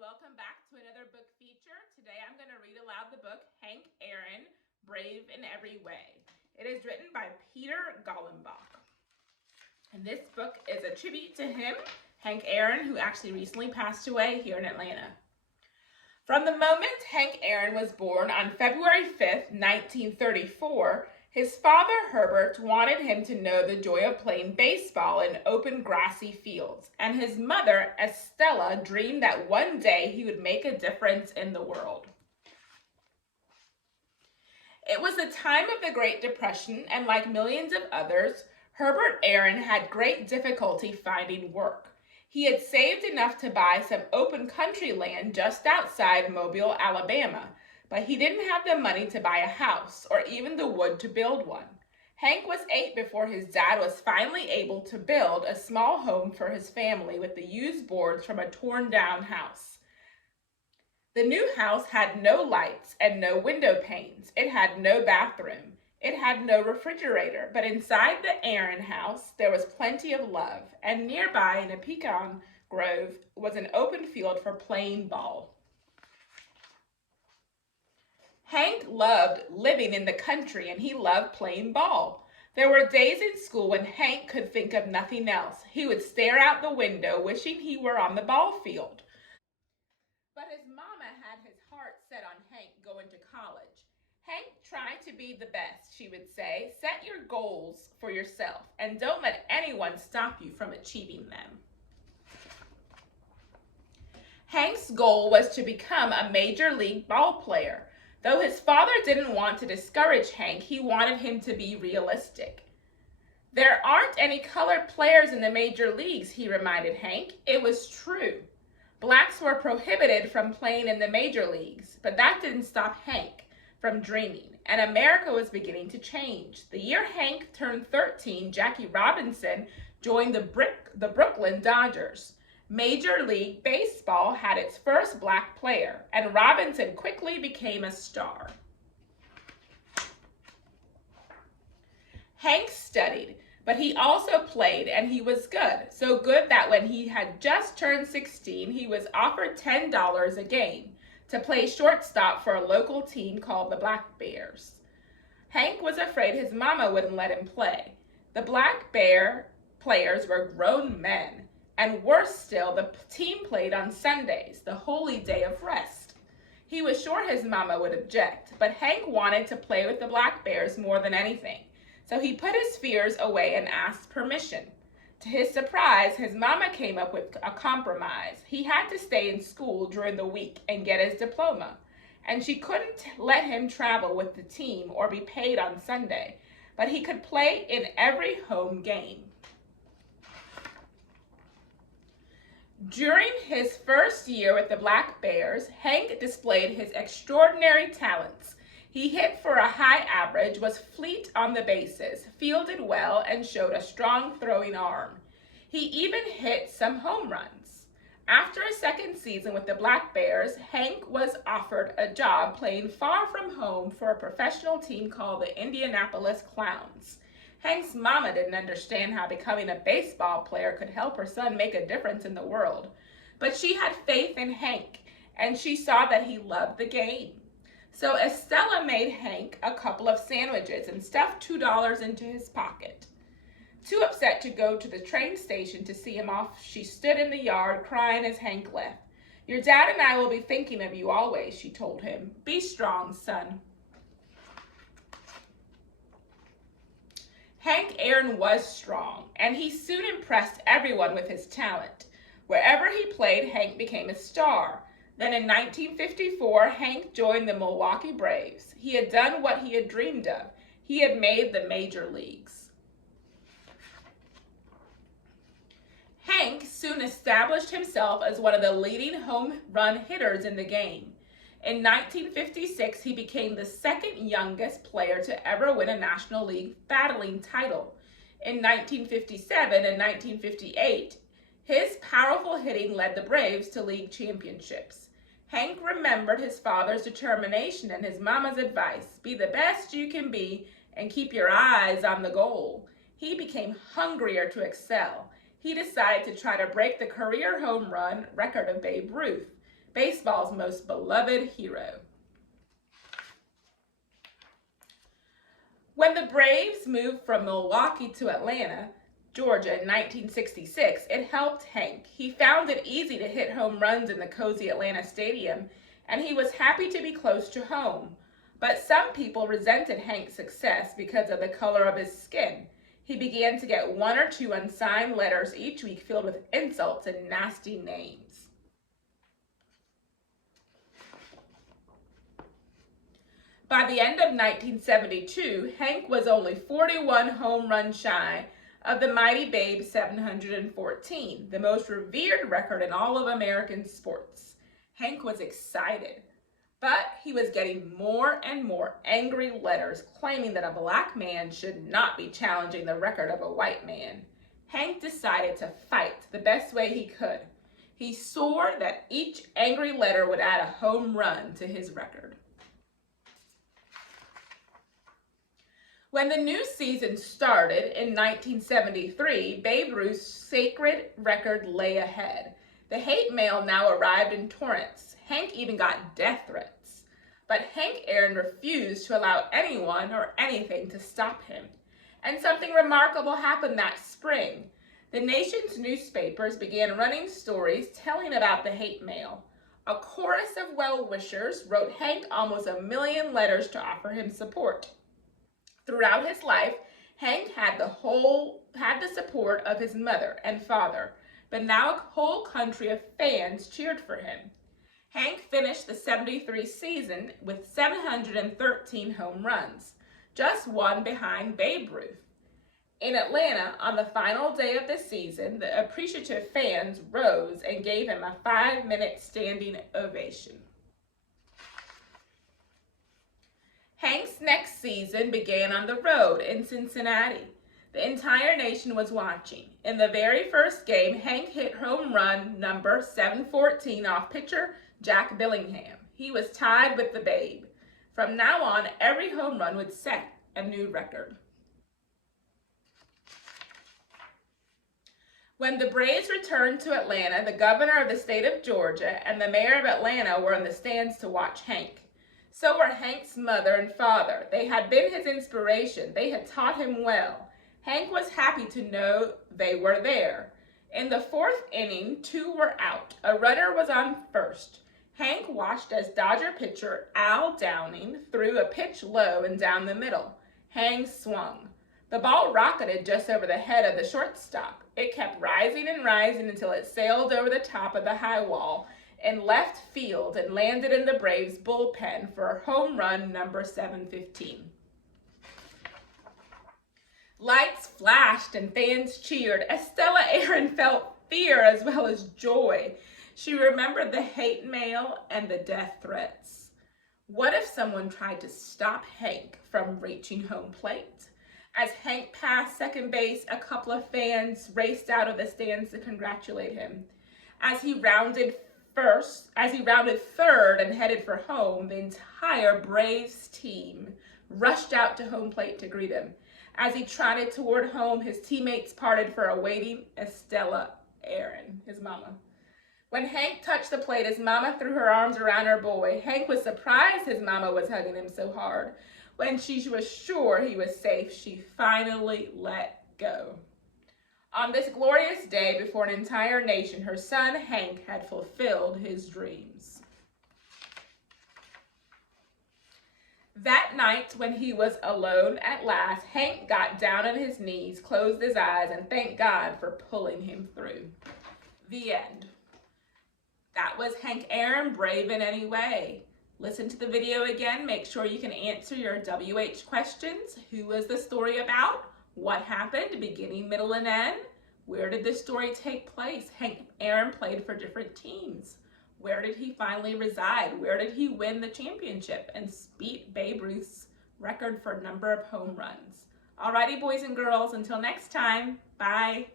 welcome back to another book feature. Today I'm going to read aloud the book Hank Aaron, Brave in Every Way. It is written by Peter Gallenbach. And this book is a tribute to him, Hank Aaron, who actually recently passed away here in Atlanta. From the moment Hank Aaron was born on February 5th, 1934, his father, Herbert, wanted him to know the joy of playing baseball in open grassy fields, and his mother, Estella, dreamed that one day he would make a difference in the world. It was the time of the Great Depression, and like millions of others, Herbert Aaron had great difficulty finding work. He had saved enough to buy some open country land just outside Mobile, Alabama, but he didn't have the money to buy a house or even the wood to build one. Hank was 8 before his dad was finally able to build a small home for his family with the used boards from a torn-down house. The new house had no lights and no window panes. It had no bathroom. It had no refrigerator, but inside the Aaron house there was plenty of love, and nearby in a pecan grove was an open field for playing ball. Hank loved living in the country, and he loved playing ball. There were days in school when Hank could think of nothing else. He would stare out the window, wishing he were on the ball field. But his mama had his heart set on Hank going to college. Hank, try to be the best, she would say. Set your goals for yourself, and don't let anyone stop you from achieving them. Hank's goal was to become a major league ball player. Though his father didn't want to discourage Hank, he wanted him to be realistic. There aren't any colored players in the major leagues, he reminded Hank. It was true. Blacks were prohibited from playing in the major leagues, but that didn't stop Hank from dreaming, and America was beginning to change. The year Hank turned 13, Jackie Robinson joined the Brooklyn Dodgers. Major League Baseball had its first black player, and Robinson quickly became a star. Hank studied, but he also played, and he was good. So good that when he had just turned 16, he was offered $10 a game to play shortstop for a local team called the Black Bears. Hank was afraid his mama wouldn't let him play. The Black Bear players were grown men, and worse still, the team played on Sundays, the holy day of rest. He was sure his mama would object, but Hank wanted to play with the Black Bears more than anything. So he put his fears away and asked permission. To his surprise, his mama came up with a compromise. He had to stay in school during the week and get his diploma, and she couldn't let him travel with the team or be paid on Sunday, but he could play in every home game. During his first year with the Black Bears, Hank displayed his extraordinary talents. He hit for a high average, was fleet on the bases, fielded well, and showed a strong throwing arm. He even hit some home runs. After a second season with the Black Bears, Hank was offered a job playing far from home for a professional team called the Indianapolis Clowns. Hank's mama didn't understand how becoming a baseball player could help her son make a difference in the world. But she had faith in Hank, and she saw that he loved the game. So Estella made Hank a couple of sandwiches and stuffed $2 into his pocket. Too upset to go to the train station to see him off, she stood in the yard crying as Hank left. Your dad and I will be thinking of you always, she told him. Be strong, son. Hank Aaron was strong, and he soon impressed everyone with his talent. Wherever he played, Hank became a star. Then in 1954, Hank joined the Milwaukee Braves. He had done what he had dreamed of. He had made the major leagues. Hank soon established himself as one of the leading home run hitters in the game. In 1956, he became the second youngest player to ever win a National League battling title. In 1957 and 1958, his powerful hitting led the Braves to league championships. Hank remembered his father's determination and his mama's advice. Be the best you can be and keep your eyes on the goal. He became hungrier to excel. He decided to try to break the career home run record of Babe Ruth. baseball's most beloved hero. When the Braves moved from Milwaukee to Atlanta, Georgia in 1966, it helped Hank. He found it easy to hit home runs in the cozy Atlanta stadium, and he was happy to be close to home. But some people resented Hank's success because of the color of his skin. He began to get 1 or 2 unsigned letters each week filled with insults and nasty names. By the end of 1972, Hank was only 41 home runs shy of the mighty Babe's 714, the most revered record in all of American sports. Hank was excited, but he was getting more and more angry letters claiming that a black man should not be challenging the record of a white man. Hank decided to fight the best way he could. He swore that each angry letter would add a home run to his record. When the new season started in 1973, Babe Ruth's sacred record lay ahead. The hate mail now arrived in torrents. Hank even got death threats. But Hank Aaron refused to allow anyone or anything to stop him. And something remarkable happened that spring. The nation's newspapers began running stories telling about the hate mail. A chorus of well-wishers wrote Hank almost 1 million letters to offer him support. Throughout his life, Hank had the support of his mother and father, but now a whole country of fans cheered for him. Hank finished the 73 season with 713 home runs, just 1 behind Babe Ruth. In Atlanta, on the final day of the season, the appreciative fans rose and gave him a 5-minute standing ovation. Hank's next season began on the road in Cincinnati. The entire nation was watching. In the very first game, Hank hit home run number 714 off pitcher Jack Billingham. He was tied with the Babe. From now on, every home run would set a new record. When the Braves returned to Atlanta, the governor of the state of Georgia and the mayor of Atlanta were in the stands to watch Hank. So were Hank's mother and father. They had been his inspiration. They had taught him well. Hank was happy to know they were there. In the 4th inning, 2 were out. A runner was on first. Hank watched as Dodger pitcher Al Downing threw a pitch low and down the middle. Hank swung. The ball rocketed just over the head of the shortstop. It kept rising and rising until it sailed over the top of the high wall in left field and landed in the Braves bullpen for home run number 715. Lights flashed and fans cheered. Estella Aaron felt fear as well as joy. She remembered the hate mail and the death threats. What if someone tried to stop Hank from reaching home plate? As Hank passed second base, a couple of fans raced out of the stands to congratulate him. As he rounded third and headed for home, the entire Braves team rushed out to home plate to greet him. As he trotted toward home, his teammates parted for a waiting Estella Aaron, his mama. When Hank touched the plate, his mama threw her arms around her boy. Hank was surprised his mama was hugging him so hard. When she was sure he was safe, she finally let go. On this glorious day, before an entire nation, her son Hank had fulfilled his dreams. That night, when he was alone at last, Hank got down on his knees, closed his eyes, and thanked God for pulling him through. The end. That was Hank Aaron, Brave in Any Way. Listen to the video again. Make sure you can answer your WH questions. Who was the story about? What happened, beginning, middle, and end? Where did this story take place? Hank Aaron played for different teams. Where did he finally reside? Where did he win the championship and beat Babe Ruth's record for number of home runs? Alrighty, boys and girls, until next time, bye.